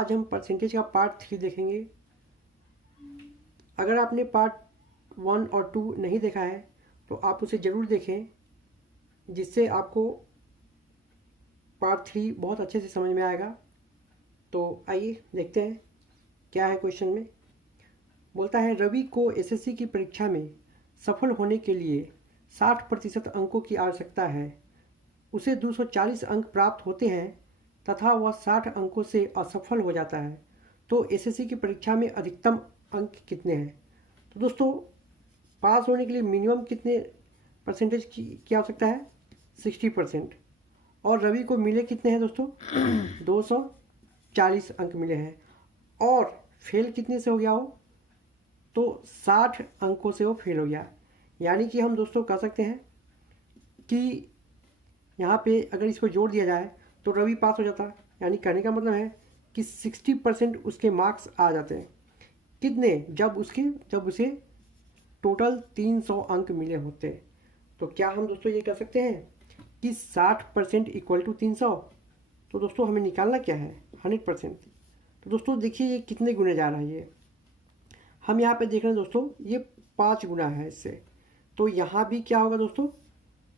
आज हम परसेंटेज का पार्ट 3 देखेंगे। अगर आपने पार्ट 1 और 2 नहीं देखा है तो आप उसे ज़रूर देखें, जिससे आपको पार्ट 3 बहुत अच्छे से समझ में आएगा। तो आइए देखते हैं क्या है क्वेश्चन में। बोलता है रवि को एसएससी की परीक्षा में सफल होने के लिए 60% अंकों की आवश्यकता है। उसे 240 अंक प्राप्त होते हैं तथा वह 60 अंकों से असफल हो जाता है, तो एसएससी की परीक्षा में अधिकतम अंक कितने हैं। तो दोस्तों, पास होने के लिए मिनिमम कितने परसेंटेज की आवश्यकता है? 60%। और रवि को मिले कितने हैं दोस्तों? 240 अंक मिले हैं। और फेल कितने से हो गया हो? तो 60 अंकों से वो फेल हो गया। यानी कि हम दोस्तों कह सकते हैं कि यहाँ पे अगर इसको जोड़ दिया जाए तो रवि पास हो जाता। यानी कहने का मतलब है कि 60% उसके मार्क्स आ जाते हैं। कितने? जब उसे टोटल 300 अंक मिले होते। तो क्या हम दोस्तों ये कह सकते हैं कि 60% इक्वल टू 300? तो दोस्तों हमें निकालना क्या है? 100%। तो दोस्तों देखिए ये कितने गुने जा रहा है। ये हम यहाँ पे देख रहे हैं दोस्तों, ये 5 गुना है इससे। तो यहाँ भी क्या होगा दोस्तों?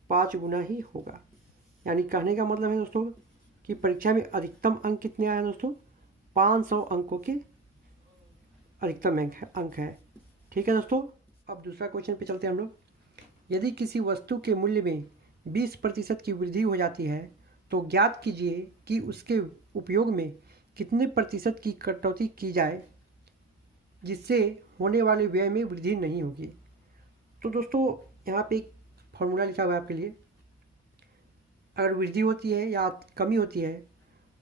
5 गुना ही होगा। यानी कहने का मतलब है दोस्तों कि परीक्षा में अधिकतम अंक कितने आए हैं दोस्तों? 500 अंकों के अधिकतम अंक है। ठीक है दोस्तों, अब दूसरा क्वेश्चन पे चलते हैं हम लोग। यदि किसी वस्तु के मूल्य में 20% की वृद्धि हो जाती है तो ज्ञात कीजिए कि उसके उपयोग में कितने प्रतिशत की कटौती की जाए जिससे होने वाले व्यय में वृद्धि नहीं होगी। तो दोस्तों यहाँ पे एक फॉर्मूला लिखा हुआ है आपके लिए। अगर वृद्धि होती है या कमी होती है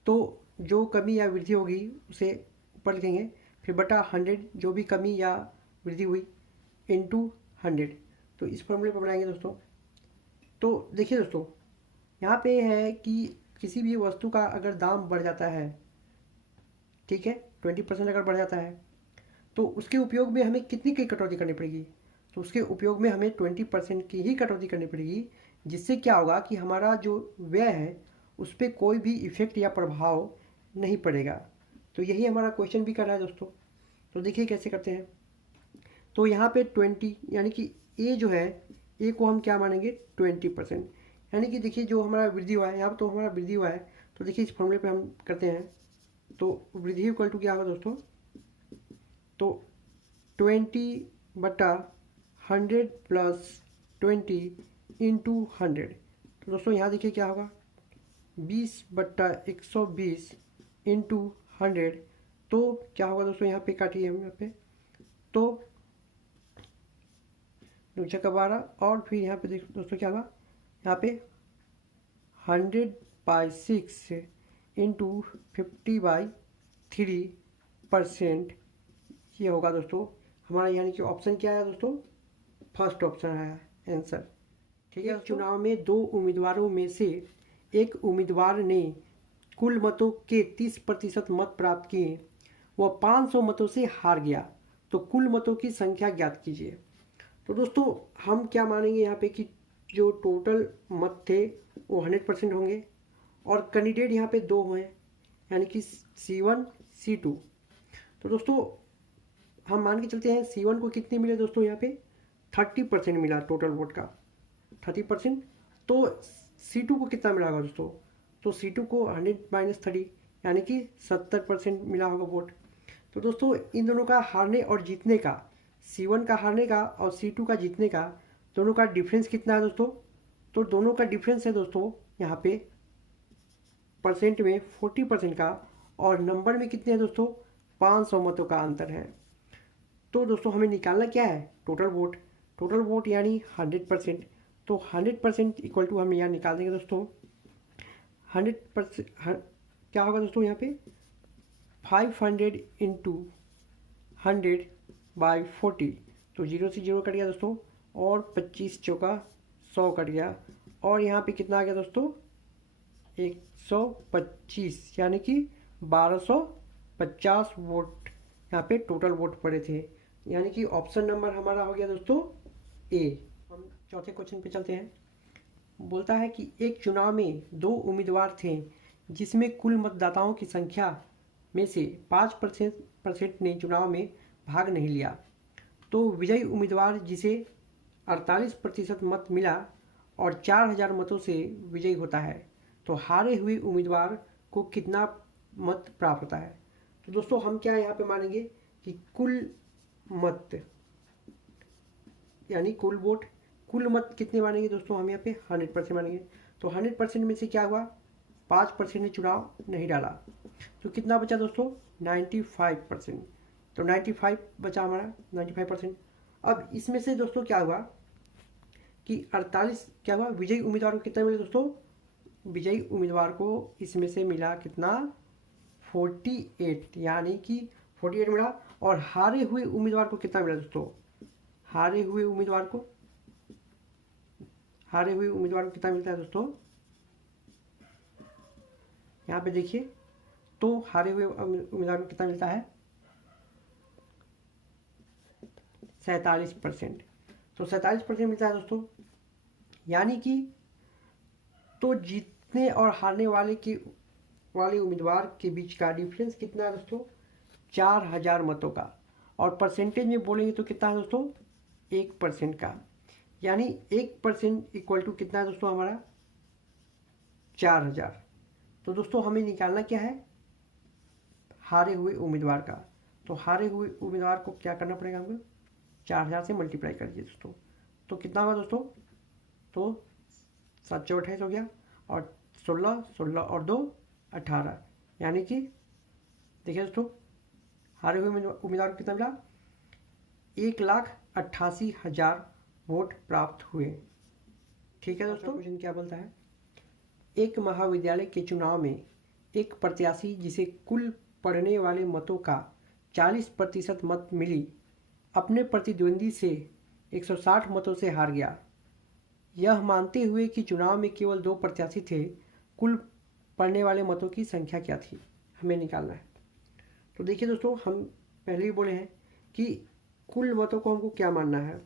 तो जो कमी या वृद्धि होगी उसे ऊपर लिखेंगे, फिर बटा 100 जो भी कमी या वृद्धि हुई इंटू 100। तो इस फॉर्मूले पर बनाएंगे दोस्तों। तो देखिए दोस्तों, यहाँ पे है कि किसी भी वस्तु का अगर दाम बढ़ जाता है, ठीक है, 20% अगर बढ़ जाता है तो उसके उपयोग में हमें कितनी की कटौती करनी पड़ेगी? तो उसके उपयोग में हमें 20% की ही कटौती करनी पड़ेगी, जिससे क्या होगा कि हमारा जो व्यय है उस पर कोई भी इफेक्ट या प्रभाव नहीं पड़ेगा। तो यही हमारा क्वेश्चन भी कर रहा है दोस्तों। तो देखिए कैसे करते हैं। तो यहाँ पे 20 यानी कि ए जो है, ए को हम क्या मानेंगे? 20%। यानी कि देखिए जो हमारा वृद्धि हुआ है, यहाँ पर तो हमारा वृद्धि हुआ है। तो देखिए इस फॉर्मूले पे हम करते हैं। तो वृद्धि इक्वल टू क्या होगा दोस्तों? तो 20/100 प्लस 20 इंटू 100। तो दोस्तों यहाँ देखिए क्या होगा? 20/120 इंटू 100। तो क्या होगा दोस्तों? यहाँ पे काटिए हम यहाँ पे, तो 2×12 और फिर यहाँ पे देख दोस्तों क्या होगा? यहाँ पे 100/6 इंटू 50/3% ये होगा दोस्तों हमारा। यानी कि ऑप्शन क्या है दोस्तों? फर्स्ट ऑप्शन है आंसर। ठीक है, चुनाव में 2 उम्मीदवारों में से एक उम्मीदवार ने कुल मतों के 30% मत प्राप्त किए, वह 500 मतों से हार गया, तो कुल मतों की संख्या ज्ञात कीजिए। तो दोस्तों हम क्या मानेंगे यहाँ पे कि जो टोटल मत थे वो 100% होंगे और कैंडिडेट यहाँ पे 2 हुए, यानी कि C1 C2। तो दोस्तों हम मान के चलते हैं C1 को कितने मिले दोस्तों? यहाँ पे 30% मिला टोटल वोट का, 30%। तो C2 को कितना मिला होगा दोस्तों? तो C2 को 100 - 30 यानी कि 70% मिला होगा वोट। तो दोस्तों इन दोनों का हारने और जीतने का, C1 का हारने का और C2 का जीतने का, दोनों का डिफरेंस कितना है दोस्तों? तो दोनों का डिफरेंस है दोस्तों यहाँ पे परसेंट में 40% का, और नंबर में कितने हैं दोस्तों? 500 मतों का अंतर है। तो दोस्तों हमें निकालना क्या है? Total vote. टोटल वोट यानी 100%। तो 100% इक्वल टू हम यहाँ निकाल देंगे दोस्तों। 100% क्या होगा दोस्तों? यहाँ पे 500 इंटू 100/40। तो 0 से 0 कट गया दोस्तों, और 25 चौका 100 कट गया, और यहाँ पे कितना आ गया दोस्तों? 125, यानी कि 1250 वोट यहाँ पे टोटल वोट पड़े थे। यानी कि ऑप्शन नंबर हमारा हो गया दोस्तों ए। हम चौथे क्वेश्चन पे चलते हैं। बोलता है कि एक चुनाव में 2 उम्मीदवार थे जिसमें कुल मतदाताओं की संख्या में से 5% ने चुनाव में भाग नहीं लिया तो विजयी उम्मीदवार जिसे 48% मत मिला और 4000 मतों से विजयी होता है तो हारे हुए उम्मीदवार को कितना मत प्राप्त होता है। तो दोस्तों हम क्या यहाँ पे मानेंगे कि कुल मत यानी कुल वोट, कुल मत कितने मानेंगे दोस्तों, हम यहाँ पे 100% मानेंगे। तो 100% में से क्या हुआ, 5% ने चुनाव नहीं डाला तो कितना बचा दोस्तों, 95%। तो 95 बचा हमारा, 95%। अब इसमें से दोस्तों क्या हुआ कि 48 क्या हुआ, विजयी उम्मीदवार को कितना मिला दोस्तों, विजयी उम्मीदवार को इसमें से मिला कितना, 48, यानी कि 48 मिला। और हारे हुए उम्मीदवार को कितना मिला दोस्तों, हारे हुए उम्मीदवार को कितना मिलता है दोस्तों, यहाँ पे देखिए। तो हारे हुए उम्मीदवार को कितना मिलता है, 47%। तो 47% मिलता है दोस्तों, यानी कि तो जीतने और हारने वाले उम्मीदवार के बीच का डिफरेंस कितना है दोस्तों, 4000 मतों का। और परसेंटेज में बोलेंगे तो कितना है दोस्तों, 1% का। यानी 1% इक्वल टू कितना है दोस्तों हमारा, 4000। तो दोस्तों हमें निकालना क्या है, हारे हुए उम्मीदवार का। तो हारे हुए उम्मीदवार को क्या करना पड़ेगा हमको, 4000 से मल्टीप्लाई कर दीजिए दोस्तों। तो कितना हुआ दोस्तों, तो 7 चौ 28 हो गया, और 16 और 2 18, यानी कि देखिए दोस्तों हारे हुए उम्मीदवार को कितना मिला, 1,88,000 वोट प्राप्त हुए। ठीक है दोस्तों, क्वेश्चन क्या बोलता है, एक महाविद्यालय के चुनाव में एक प्रत्याशी जिसे कुल पड़ने वाले मतों का 40% मत मिली अपने प्रतिद्वंदी से 160 मतों से हार गया। यह मानते हुए कि चुनाव में केवल 2 प्रत्याशी थे, कुल पड़ने वाले मतों की संख्या क्या थी, हमें निकालना है। तो देखिए दोस्तों हम पहले ही बोले हैं कि कुल मतों को हमको क्या मानना है,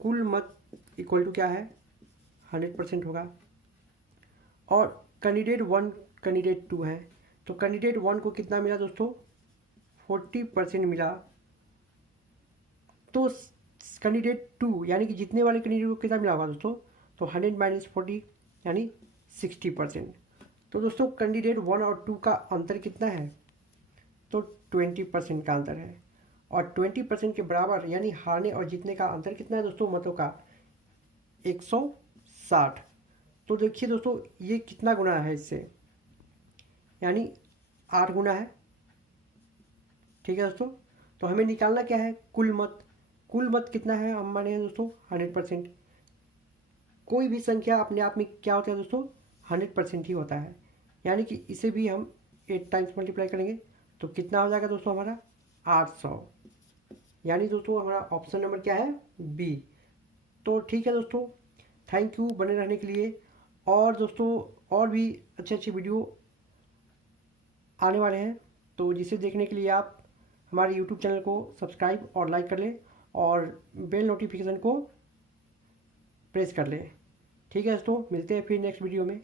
कुल मत इक्वल टू क्या है, 100% होगा। और कैंडिडेट 1 कैंडिडेट 2 है, तो कैंडिडेट 1 को कितना मिला दोस्तों, 40% मिला। तो कैंडिडेट 2 यानी कि जीतने वाले कैंडिडेट को कितना मिला होगा दोस्तों, तो 100 - 40 यानी 60%। तो दोस्तों कैंडिडेट 1 और 2 का अंतर कितना है, तो 20% का अंतर है। और 20% के बराबर यानी हारने और जीतने का अंतर कितना है दोस्तों, मतों का 160। तो देखिए दोस्तों ये कितना गुना है इससे, यानी 8 गुना है। ठीक है दोस्तों, तो हमें निकालना क्या है, कुल मत। कुल मत कितना है, हम माने हैं दोस्तों 100%। कोई भी संख्या अपने आप में क्या होता है दोस्तों, 100% ही होता है। यानी कि इसे भी हम 8 टाइम्स मल्टीप्लाई करेंगे तो कितना हो जाएगा दोस्तों हमारा, 800। यानी दोस्तों हमारा ऑप्शन नंबर क्या है, बी। तो ठीक है दोस्तों, थैंक यू बने रहने के लिए। और दोस्तों और भी अच्छे वीडियो आने वाले हैं, तो जिसे देखने के लिए आप हमारे यूट्यूब चैनल को सब्सक्राइब और लाइक कर लें और बेल नोटिफिकेशन को प्रेस कर लें। ठीक है दोस्तों, मिलते हैं फिर नेक्स्ट वीडियो में।